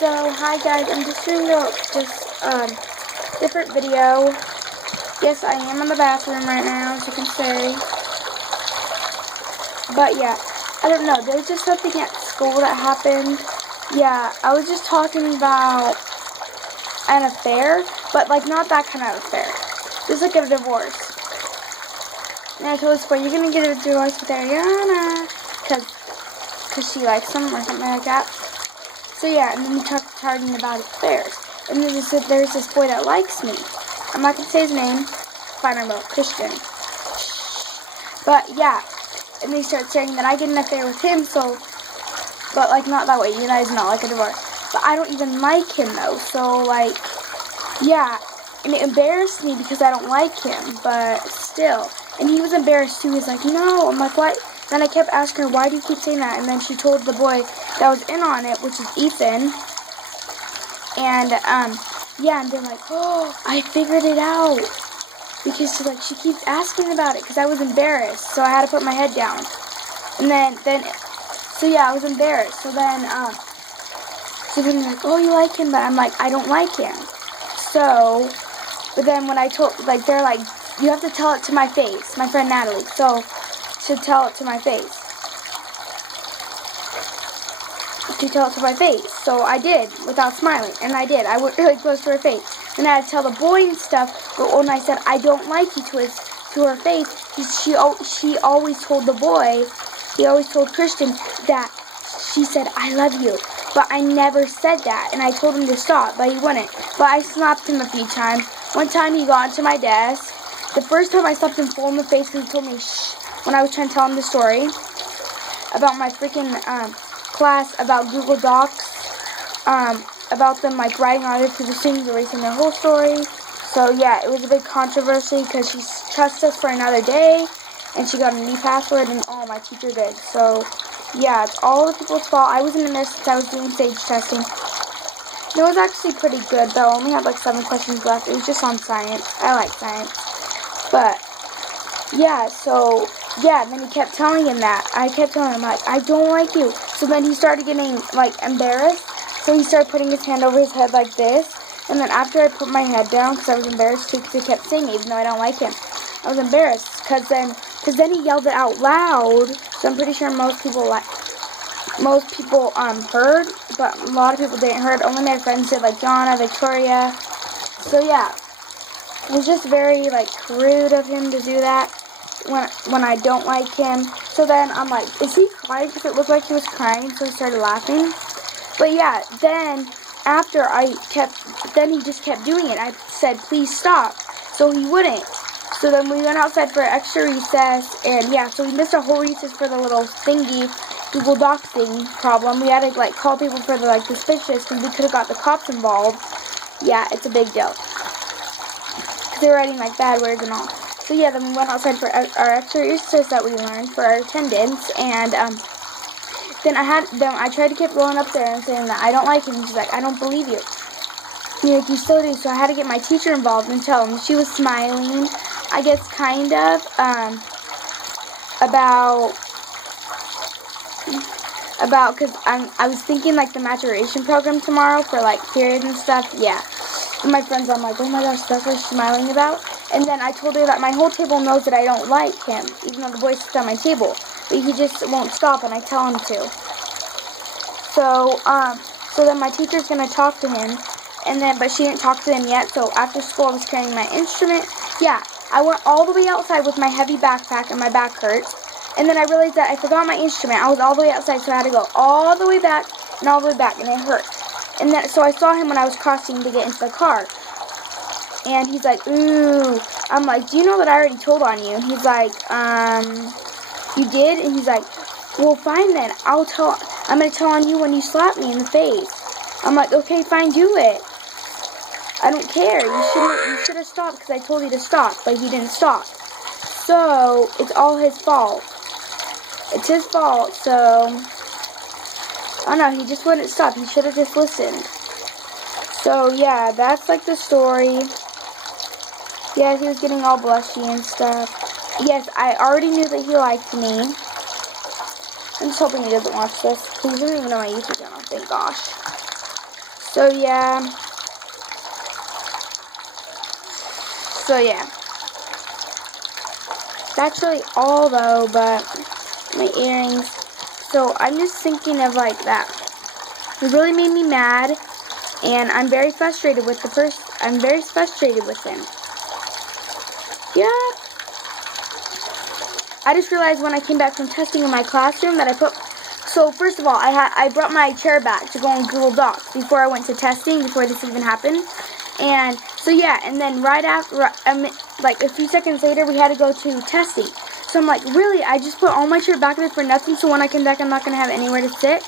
So, hi guys, I'm just doing a different video. Yes, I am in the bathroom right now, as you can see. But yeah, I don't know, there's just something at school that happened. Yeah, I was just talking about an affair, but like not that kind of affair. Just like a divorce. And I told this boy, you're gonna get a divorce with Ariana, cause she likes him or something like that. So yeah, and then we talked talking about affairs. And then there's this boy that likes me. I'm not gonna say his name. Fine, I will. Christian. But yeah, and they start saying that I get an affair with him. So, but like not that way. You guys know, like a divorce. But I don't even like him though. So like, yeah, and it embarrassed me because I don't like him. But still, and he was embarrassed too. He's like, no. I'm like, what? Then I kept asking her, why do you keep saying that? And then she told the boy that was in on it, which is Ethan. And, yeah, and they're like, oh, I figured it out. Because she keeps asking about it, because I was embarrassed. So I had to put my head down. And so yeah, I was embarrassed. So then they're like, oh, you like him? But I'm like, I don't like him. So, but then when I told, like, they're like, you have to tell it to my face, my friend Natalie. So, to tell it to my face. To tell it to my face. So I did, without smiling. And I did. I went really close to her face. And I had to tell the boy and stuff. But when I said, I don't like you to her face, she always told the boy, he always told Christian that she said, I love you. But I never said that. And I told him to stop, but he wouldn't. But I slapped him a few times. One time he got into my desk. The first time I slapped him full in the face because he told me shh when I was trying to tell him the story about my freaking class about Google Docs, about them like writing on it, people things, erasing their whole story. So yeah, it was a big controversy because she trusted us for another day, and she got a new password, and oh, my teacher did. So yeah, it's all the people's fault. I wasn't in there since I was doing stage testing. It was actually pretty good though. I only had like 7 questions left. It was just on science. I like science, but yeah, so yeah, and then he kept telling him that. I kept telling him, like, I don't like you. So then he started getting, like, embarrassed. So he started putting his hand over his head like this. And then after I put my head down, because I was embarrassed too, because he kept saying it, even though I don't like him. I was embarrassed, because then he yelled it out loud. So I'm pretty sure most people heard, but a lot of people didn't heard. Only my friends did, like Jonna, Victoria. So yeah, it was just very, like, rude of him to do that. When I don't like him. So then I'm like, is he crying? Because it looked like he was crying, so I started laughing. But yeah, then after then he just kept doing it. I said, please stop. So he wouldn't. So then we went outside for extra recess, and yeah, so we missed a whole recess for the little thingy, Google Doc thing problem. We had to like call people for the suspicious, because we could have got the cops involved. Yeah, it's a big deal. Because they were writing like bad words and all. So yeah, then we went outside for our extra recess that we learned for our attendance, and then I tried to keep going up there and saying that I don't like him. She's like, I don't believe you. And like, you still do. So I had to get my teacher involved and tell him. She was smiling, I guess, kind of, because I was thinking like the maturation program tomorrow for like periods and stuff. Yeah. And my friends, I'm like, oh my gosh, that's what she's smiling about. And then I told her that my whole table knows that I don't like him, even though the boy sits on my table. But he just won't stop, and I tell him to. So then my teacher's going to talk to him, but she didn't talk to him yet. So after school, I was carrying my instrument. Yeah, I went all the way outside with my heavy backpack, and my back hurts. And then I realized that I forgot my instrument. I was all the way outside, so I had to go all the way back, and all the way back, and it hurt. And then, so I saw him when I was crossing to get into the car. And he's like, ooh. I'm like, do you know that I already told on you? He's like, you did? And he's like, well, fine then. I'm going to tell on you when you slap me in the face. I'm like, okay, fine, do it. I don't care. You should have stopped because I told you to stop, but he didn't stop. So, it's all his fault. It's his fault, so, I don't know, he just wouldn't stop. He should have just listened. So, yeah, that's like the story. Yeah, he was getting all blushy and stuff. Yes, I already knew that he liked me. I'm just hoping he doesn't watch this. He doesn't even know my YouTube channel, thank gosh. So yeah. That's really all though, but my earrings. So I'm just thinking of like that. It really made me mad, and I'm very frustrated with the person. I'm very frustrated with him. Yeah. I just realized when I came back from testing in my classroom that so first of all, I brought my chair back to go on Google Docs before I went to testing, before this even happened. And so yeah, and then right after, like a few seconds later, we had to go to testing. So I'm like, really? I just put all my chair back there for nothing, so when I come back, I'm not going to have anywhere to sit?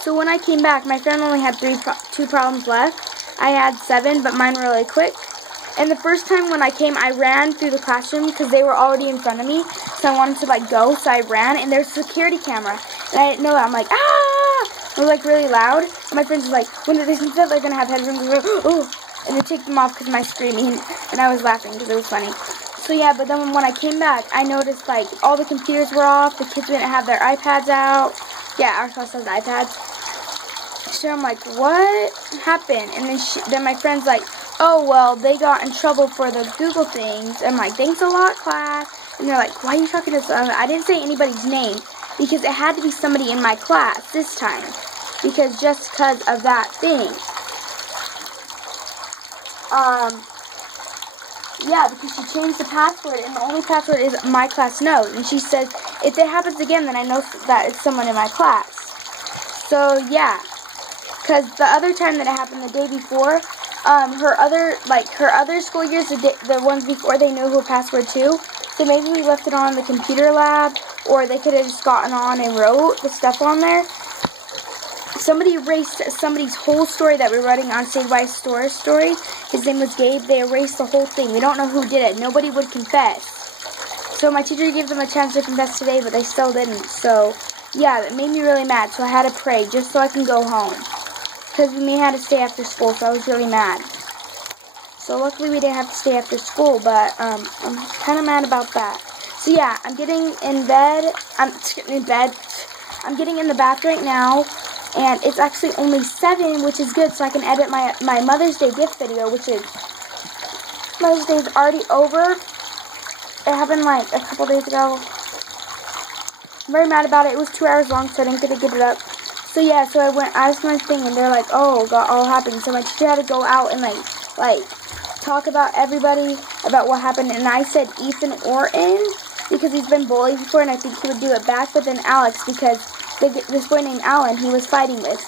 So when I came back, my friend only had 2 problems left. I had 7, but mine were really quick. And the first time when I came, I ran through the classroom because they were already in front of me. So I wanted to like go, so I ran, and there's a security camera. And I didn't know that. I'm like, ah! It was like really loud. And my friends were like, when they said they're going to have headphones, we were like, oh! And they took them off because of my screaming. And I was laughing because it was funny. So yeah, but then when I came back, I noticed like all the computers were off. The kids didn't have their iPads out. Yeah, our class has iPads. So I'm like, what happened? And then my friend's like, oh, well, they got in trouble for the Google things. I'm like, thanks a lot, class. And they're like, why are you talking to us? I didn't say anybody's name because it had to be somebody in my class this time. Just because of that thing. Yeah, because she changed the password, and the only password is my class knows. And she said, if it happens again, then I know that it's someone in my class. So, yeah. Because the other time that it happened, the day before, her other school years, the ones before, they knew her password too. So maybe we left it on in the computer lab, or they could have just gotten on and wrote the stuff on there. Somebody erased somebody's whole story that we're writing on Saved by Store story. His name was Gabe. They erased the whole thing. We don't know who did it. Nobody would confess. So my teacher gave them a chance to confess today, but they still didn't. So, yeah, it made me really mad. So I had to pray just so I can go home. Because we may have to stay after school, so I was really mad. So luckily we didn't have to stay after school, but I'm kind of mad about that. So yeah, I'm getting in bed. I'm getting in the bath right now. And it's actually only 7, which is good, so I can edit my Mother's Day gift video, which is, Mother's Day is already over. It happened like a couple days ago. I'm very mad about it. It was 2 hours long, so I didn't get to get it up. So yeah, so I asked my thing, and they're like, oh, got all happened. So my teacher had to go out and like talk about everybody, about what happened. And I said Ethan Orton, because he's been bullied before, and I think he would do it back. But then Alex, because this boy named Alan, he was fighting with.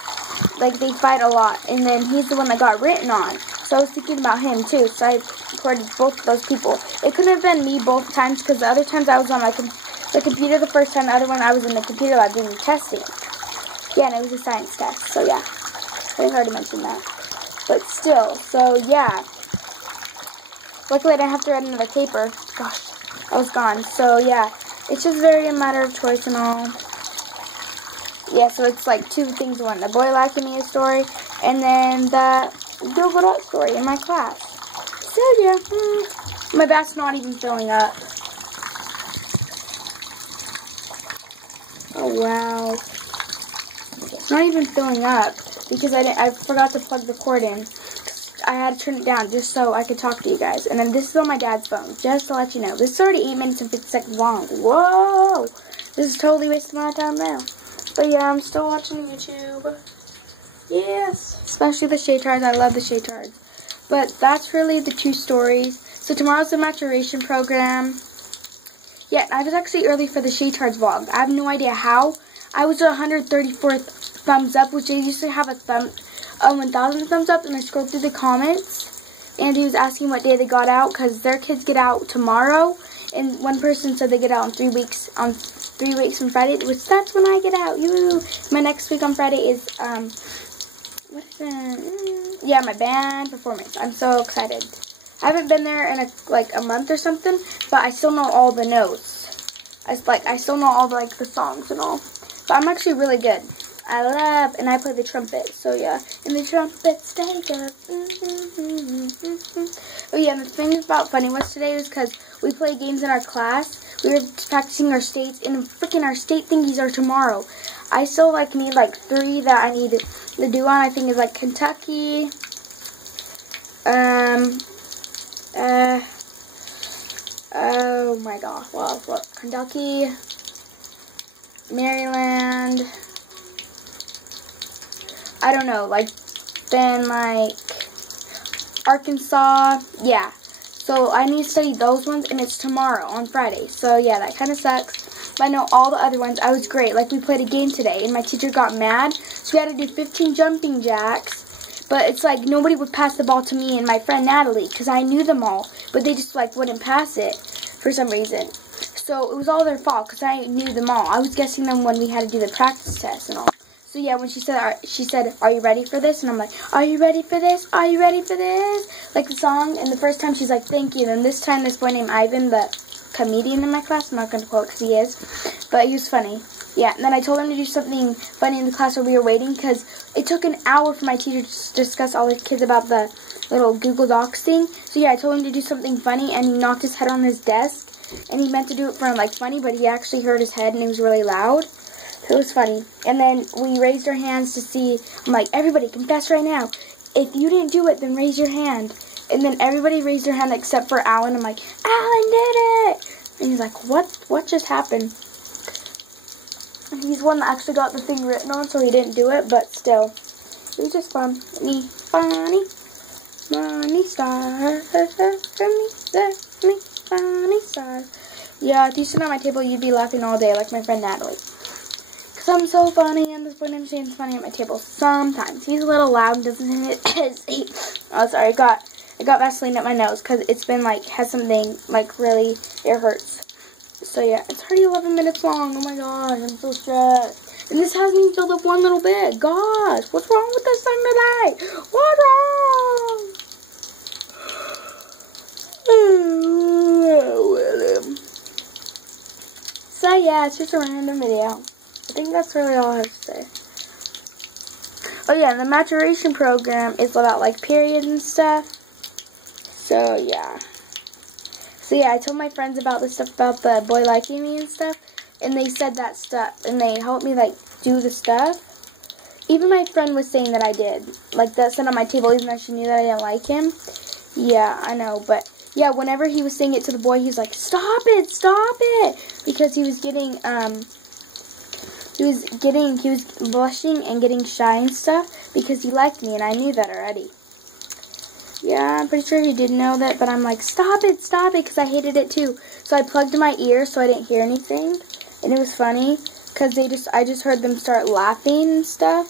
Like, they fight a lot. And then he's the one that got written on. So I was thinking about him, too. So I recorded both of those people. It couldn't have been me both times, because the other times I was on the computer the first time. The other one I was in the computer lab doing testing. Yeah, and it was a science test. So, yeah. I think I already mentioned that. But still. So, yeah. Luckily, I didn't have to write another paper. Gosh, I was gone. So, yeah. It's just very a matter of choice and all. Yeah, so it's like 2 things in one. The boy liking me a story, and then the Google Doc story in my class. So, yeah. My bath's not even filling up. Oh, wow. It's not even filling up, because I forgot to plug the cord in. I had to turn it down just so I could talk to you guys. And then this is on my dad's phone, just to let you know. This is already 8 minutes and 50 seconds long. Whoa! This is totally wasting my time now. But yeah, I'm still watching YouTube. Yes. Especially the Shaytards. I love the Shaytards. But that's really the 2 stories. So tomorrow's the maturation program. Yeah, I was actually early for the Shaytards vlog. I have no idea how. I was 134th thumbs up, which they used to have a 1,000 thumbs up, and I scrolled through the comments. And he was asking what day they got out, because their kids get out tomorrow. And one person said they get out in 3 weeks, 3 weeks from Friday, which that's when I get out. My next week on Friday is, what is it? Yeah, my band performance. I'm so excited. I haven't been there in a month or something, but I still know all the notes. I still know all the songs and all. But I'm actually really good. and I play the trumpet. So yeah, and the trumpets take up. Oh yeah, and the thing about Funny Ones today was because we play games in our class. We were practicing our states, and freaking our state thingies are tomorrow. I still need 3 that I need to do on. I think it's like Kentucky. Oh my gosh, well, Kentucky, Maryland, I don't know, then Arkansas, yeah. So I need to study those ones, and it's tomorrow on Friday. So yeah, that kind of sucks. But I know all the other ones, I was great. We played a game today, and my teacher got mad, so we had to do 15 jumping jacks. But it's nobody would pass the ball to me and my friend Natalie, because I knew them all. But they just wouldn't pass it for some reason. So it was all their fault, because I knew them all. I was guessing them when we had to do the practice test and all. So yeah, when she said, are you ready for this? And I'm like, are you ready for this? Are you ready for this? Like the song. And the first time she's like, thank you. And then this time this boy named Ivan, the comedian in my class, I'm not going to quote because he is, but he was funny. Yeah, and then I told him to do something funny in the class while we were waiting, because it took an hour for my teacher to discuss all the kids about the little Google Docs thing. So yeah, I told him to do something funny, and he knocked his head on his desk, and he meant to do it for funny, but he actually hurt his head, and it was really loud. So it was funny. And then we raised our hands to see, I'm like, everybody confess right now. If you didn't do it, then raise your hand. And then everybody raised their hand except for Alan. I'm like, Alan did it! And he's like, what just happened? He's the one that actually got the thing written on, so he didn't do it, but still. It was just fun. Me, funny star. Me, funny star. Yeah, if you sit on my table, you'd be laughing all day, like my friend Natalie. Because I'm so funny, and this boy named Shane's funny at my table sometimes. He's a little loud, doesn't he? Oh, sorry, I got Vaseline at my nose, because it's been, has something, really, it hurts. So, yeah, it's already 11 minutes long. Oh, my gosh, I'm so stressed. And this hasn't even filled up one little bit. Gosh, what's wrong with this thing today? What's wrong? So, yeah, it's just a random video. I think that's really all I have to say. Oh, yeah, and the maturation program is about, periods and stuff. So, yeah. So, yeah, I told my friends about the stuff about the boy liking me and stuff. And they said that stuff. And they helped me, do the stuff. Even my friend was saying that I did. That said on my table, even though she knew that I didn't like him. Yeah, I know. But, yeah, whenever he was saying it to the boy, he was like, stop it, stop it. Because he was getting, he was blushing and getting shy and stuff. Because he liked me, and I knew that already. Yeah, I'm pretty sure he did know that, but I'm like, stop it, because I hated it too. So I plugged my ear so I didn't hear anything, and it was funny, because I just heard them start laughing and stuff,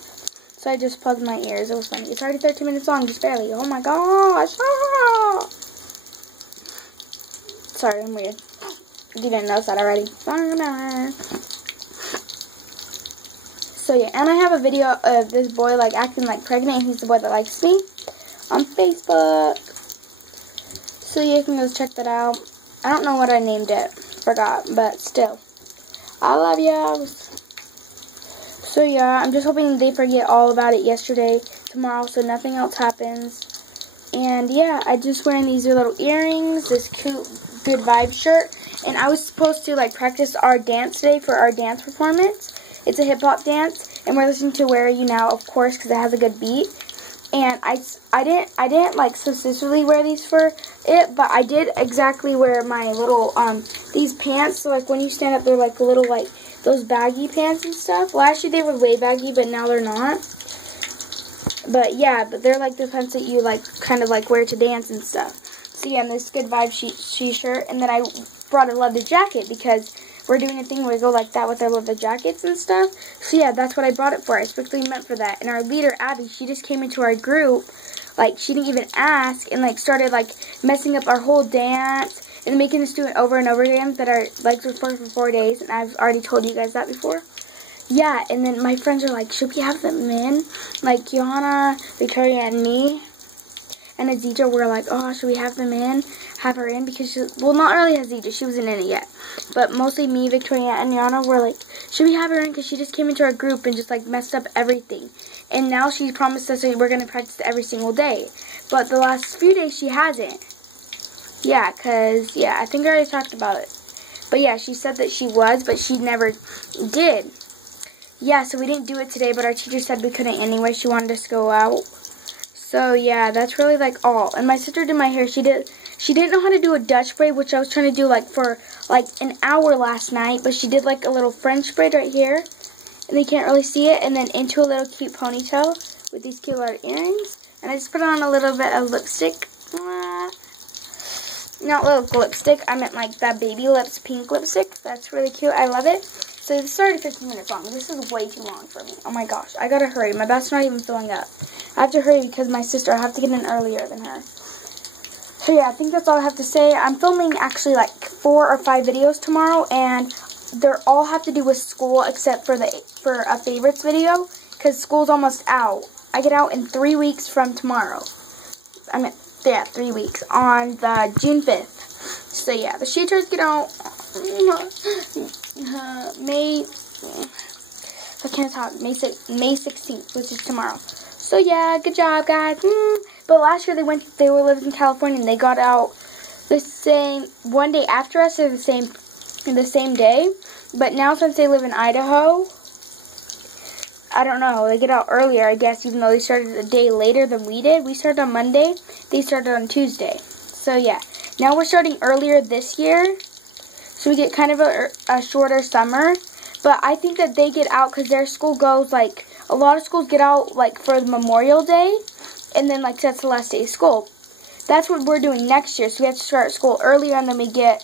so I just plugged my ears. It was funny. It's already 13 minutes long, just barely. Oh my gosh. Ah! Sorry, I'm weird. You didn't notice that already. So yeah, and I have a video of this boy, acting pregnant, and he's the boy that likes me. On Facebook. So yeah, you can go check that out. I don't know what I named it. Forgot. But still. I love you. So yeah, I'm just hoping they forget all about it yesterday, tomorrow, so nothing else happens. And yeah, I just wearing these little earrings, this cute Good Vibes shirt. And I was supposed to practice our dance today for our dance performance. It's a hip hop dance. And we're listening to Where Are You Now, of course, because it has a good beat. And I didn't specifically wear these for it, but I did exactly wear my little, these pants. So, when you stand up, they're little, those baggy pants and stuff. Well, actually, they were way baggy, but now they're not. But, yeah, but they're, the pants that you, kind of, wear to dance and stuff. So, yeah, and this Good Vibes shirt. And then I brought a leather jacket because we're doing a thing where we go like that with our leather jackets and stuff. So yeah, that's what I brought it for. I specifically meant for that. And our leader, Abby, she just came into our group. She didn't even ask. And started messing up our whole dance. And making us do it over and over again. That our legs were for 4 days. And I've already told you guys that before. Yeah, and then my friends are like, should we have them in? Johanna, Victoria, and me. and Azija were like, oh, should we have her in? Because, not really Azija, she wasn't in it yet. But mostly me, Victoria, and Yana were like, should we have her in? Because she just came into our group and just, like, messed up everything. And now she promised us that we're going to practice every single day. But the last few days she hasn't. Yeah, because, I think I already talked about it. But yeah, she said that she was, but she never did. Yeah, so we didn't do it today, but our teacher said we couldn't anyway. She wanted us to go out. So yeah, that's really like all. And my sister did my hair. She didn't know how to do a Dutch braid, which I was trying to do like for like an hour last night. But she did like a little French braid right here. And they can't really see it. And then into a little cute ponytail with these cute little earrings. And I just put on a little bit of lipstick. Not little lipstick, I meant like that baby lips pink lipstick. That's really cute. I love it. So this is already 15 minutes long. This is way too long for me. Oh my gosh. I gotta hurry. My bath's not even filling up. I have to hurry because my sister, I have to get in earlier than her. So yeah, I think that's all I have to say. I'm filming actually like 4 or 5 videos tomorrow, and they're all have to do with school except for a favorites video, because school's almost out. I get out in 3 weeks from tomorrow. 3 weeks on the June 5th. So yeah, the Sheeters get out May 16th, which is tomorrow. So yeah, good job, guys. But last year they were living in California and they got out one day after us, or the same day. But now since they live in Idaho, I don't know, they get out earlier, I guess, even though they started a day later than we did. We started on Monday, they started on Tuesday. So yeah, now we're starting earlier this year, so we get kind of a shorter summer. But I think that they get out because their school goes, like, a lot of schools get out, like, for the Memorial Day, and then, like, that's the last day of school. That's what we're doing next year, so we have to start school earlier, and then we get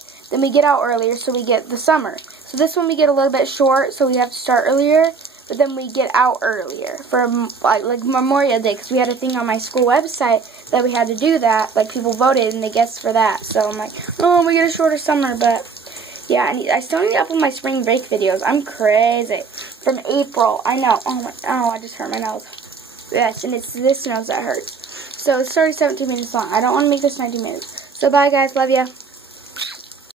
out earlier, so we get the summer. So this one we get a little bit short, so we have to start earlier. But then we get out earlier for like Memorial Day, because we had a thing on my school website that we had to do that. Like, people voted and they guessed for that. So I'm like, oh, we get a shorter summer. But yeah, I still need to upload my spring break videos. I'm crazy. From April, I know. Oh, I just hurt my nose. Yes, and it's this nose that hurts. So it's already 17 minutes long. I don't want to make this 19 minutes. So bye, guys. Love ya.